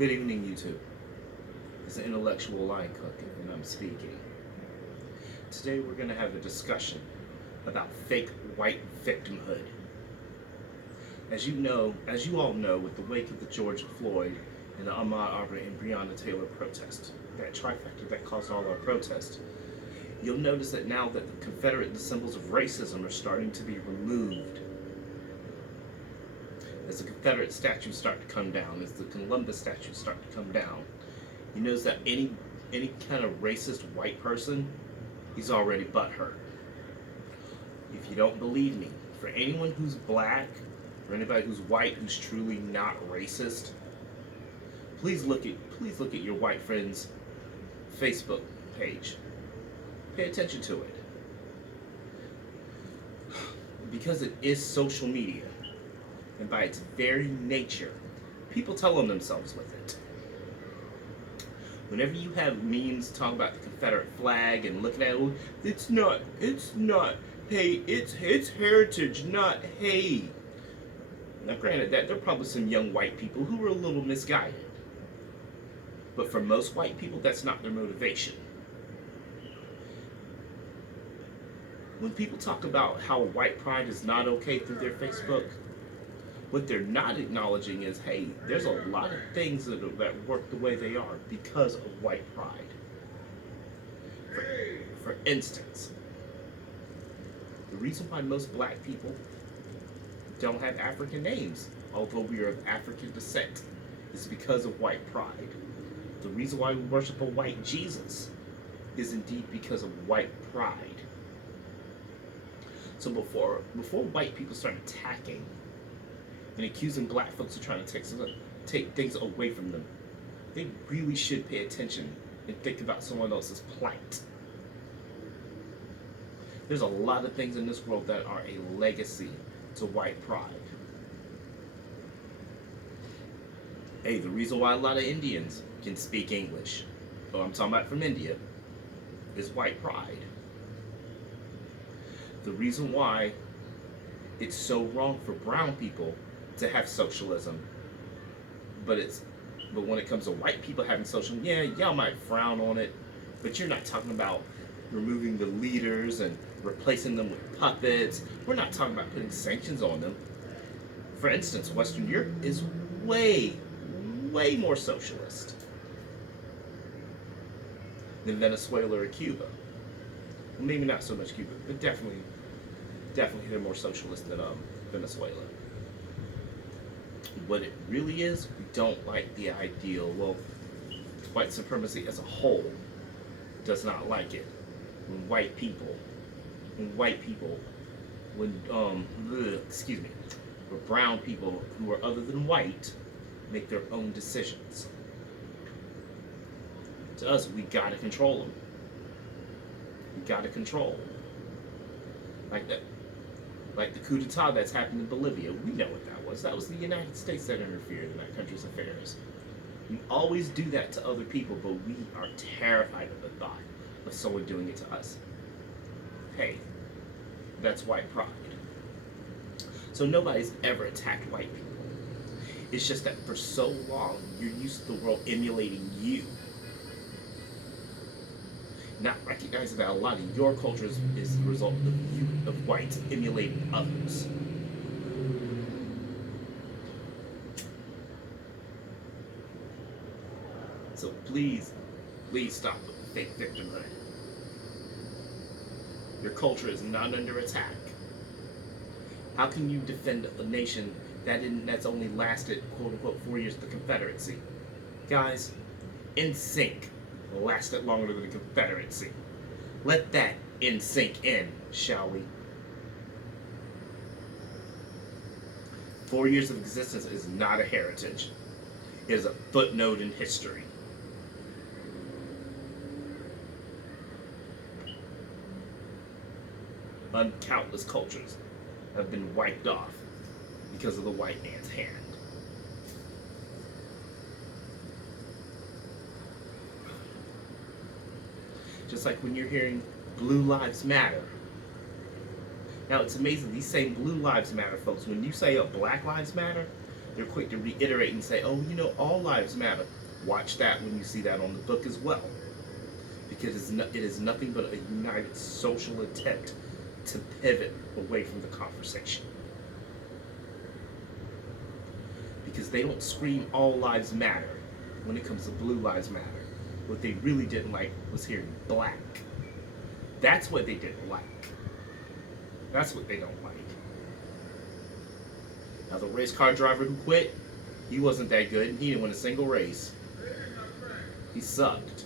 Good evening, YouTube. It's an intellectual line cook, and I'm speaking. Today we're going to have a discussion about fake white victimhood. As you all know, with the wake of the George Floyd and the Ahmaud Arbery and Breonna Taylor protest, that trifecta that caused all our protests, you'll notice that now that the Confederate symbols of racism are starting to be removed. As the Confederate statues start to come down, as the Columbus statues start to come down, you notice that any kind of racist white person, he's already butthurt. If you don't believe me, for anyone who's black or anybody who's white who's truly not racist, please look at your white friend's Facebook page. Pay attention to it. Because it is social media, and by its very nature, people tell on themselves with it. Whenever you have memes talking about the Confederate flag and looking at it, it's not, hey, it's heritage, not hey. Now granted that there are probably some young white people who were a little misguided. But for most white people, that's not their motivation. When people talk about how white pride is not okay through their Facebook, what they're not acknowledging is, hey, there's a lot of things that work the way they are because of white pride. For instance, the reason why most black people don't have African names, although we are of African descent, is because of white pride. The reason why we worship a white Jesus is indeed because of white pride. So before white people start attacking and accusing black folks of trying to take things away from them, they really should pay attention and think about someone else's plight. There's a lot of things in this world that are a legacy to white pride. Hey, the reason why a lot of Indians can speak English, I'm talking about from India, is white pride. The reason why it's so wrong for brown people to have socialism, but when it comes to white people having socialism, yeah, y'all might frown on it, but you're not talking about removing the leaders and replacing them with puppets. We're not talking about putting sanctions on them. For instance, Western Europe is way more socialist than Venezuela or Cuba. Well, maybe not so much Cuba, but definitely they're more socialist than Venezuela. What it really is, we don't like the ideal. Well, white supremacy as a whole does not like it when brown people who are other than white make their own decisions. To us, we gotta control them. We gotta control. Like the coup d'etat that's happened in Bolivia, we know what that was. That was the United States that interfered in that country's affairs. We always do that to other people, but we are terrified of the thought of someone doing it to us. Hey, that's white pride. So nobody's ever attacked white people. It's just that for so long, you're used to the world emulating you, not recognizing that a lot of your culture is the result of whites emulating others. So please stop with the fake victimhood. Your culture is not under attack. How can you defend a nation that's only lasted, quote unquote, 4 years of the Confederacy? Guys, NSYNC lasted longer than the Confederacy. Let that sink in, shall we? 4 years of existence is not a heritage. It is a footnote in history. Countless cultures have been wiped off because of the white man's hand. Just like when you're hearing Blue Lives Matter. Now it's amazing, these same Blue Lives Matter folks, when you say Black Lives Matter, They're quick to reiterate and say, oh, all lives matter. Watch that when you see that on the book as well. Because it is nothing but a united social attempt to pivot away from the conversation. Because they don't scream all lives matter when it comes to blue lives matter. What they really didn't like was hearing black. That's what they didn't like. That's what they don't like. Now the race car driver who quit, he wasn't that good. He didn't win a single race. He sucked.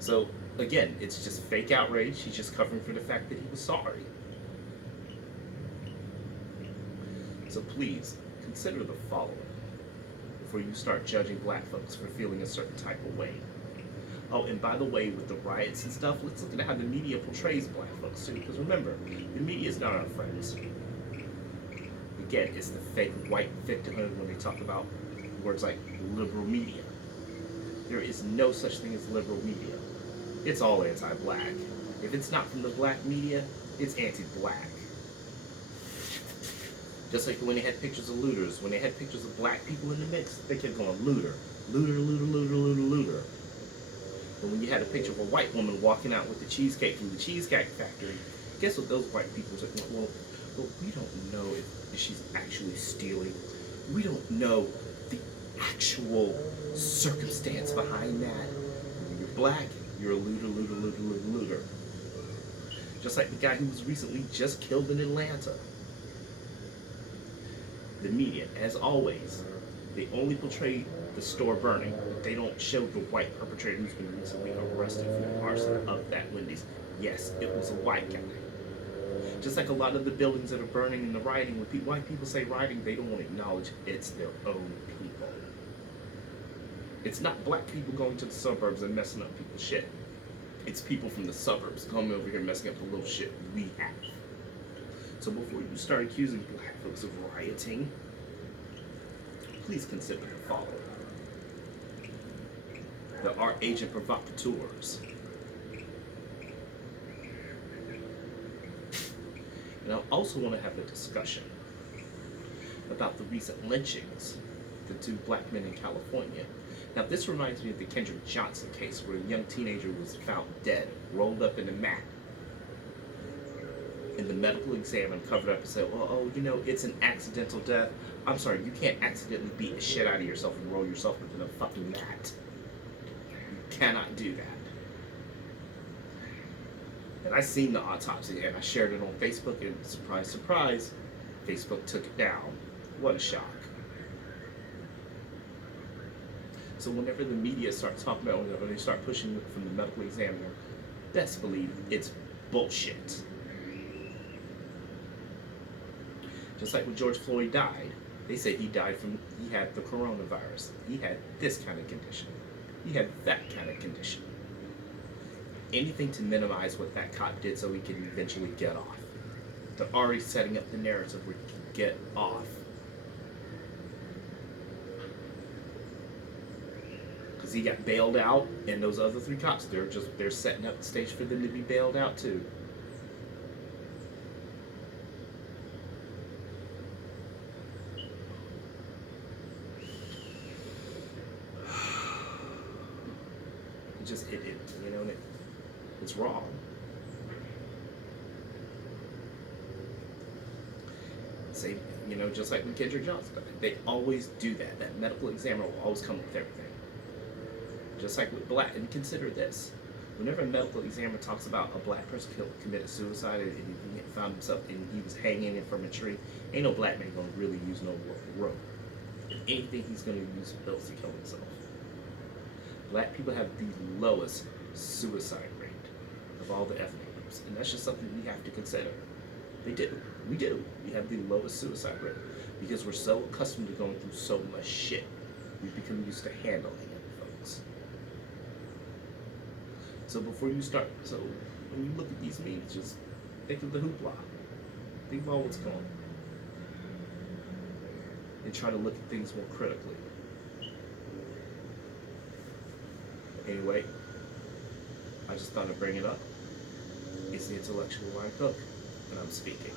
So again, it's just fake outrage. He's just covering for the fact that he was sorry. So please, consider the following before you start judging black folks for feeling a certain type of way. Oh, and by the way, with the riots and stuff, let's look at how the media portrays black folks too. Because remember, the media is not our friends. Again, it's the fake white victimhood when they talk about words like liberal media. There is no such thing as liberal media. It's all anti-black. If it's not from the black media, it's anti-black. Just like when they had pictures of looters, when they had pictures of black people in the mix, they kept going looter, looter, looter, looter, looter, looter. But when you had a picture of a white woman walking out with the cheesecake from the Cheesecake Factory, guess what those white people said? Well, we don't know if she's actually stealing. We don't know the actual circumstance behind that. When you're black, you're a looter, looter, looter, looter, looter. Just like the guy who was recently just killed in Atlanta. The media, as always, they only portray the store burning. They don't show the white perpetrator who's been recently arrested for the arson of that Wendy's. Yes, it was a white guy. Just like a lot of the buildings that are burning in the rioting, when white people say rioting, they don't want to acknowledge it's their own people. It's not black people going to the suburbs and messing up people's shit. It's people from the suburbs coming over here messing up the little shit we have. So before you start accusing black folks of rioting, please consider the following. There are agent provocateurs. And I also want to have a discussion about the recent lynchings, the 2 black men in California. Now this reminds me of the Kendrick Johnson case where a young teenager was found dead, rolled up in a mat. And the medical examiner covered up and said, well, it's an accidental death. I'm sorry, you can't accidentally beat the shit out of yourself and roll yourself into a fucking mat. You cannot do that. And I seen the autopsy and I shared it on Facebook and surprise, surprise, Facebook took it down. What a shock. So whenever the media starts talking about it, when they start pushing it from the medical examiner, best believe it's bullshit. Just like when George Floyd died, they said he had the coronavirus. He had this kind of condition. He had that kind of condition. Anything to minimize what that cop did so he could eventually get off. They're already setting up the narrative where he can get off. Because he got bailed out, and those other 3 cops, they're setting up the stage for them to be bailed out too. It's wrong. Say, just like when Kendrick Johnson died, they always do that. That medical examiner will always come with everything. Just like with black, and consider this. Whenever a medical examiner talks about a black person committed suicide and he found himself and he was hanging from a tree, ain't no black man gonna really use no rope. If anything, he's gonna use pills to kill himself. Black people have the lowest suicide rate of all the ethnic groups, and that's just something we have to consider. We do. We have the lowest suicide rate because we're so accustomed to going through so much shit. We've become used to handling it, folks. So when you look at these memes, just think of the hoopla. Think about what's going on. And try to look at things more critically. Anyway, I just thought I'd bring it up. It's the intellectual line cook. and I'm speaking.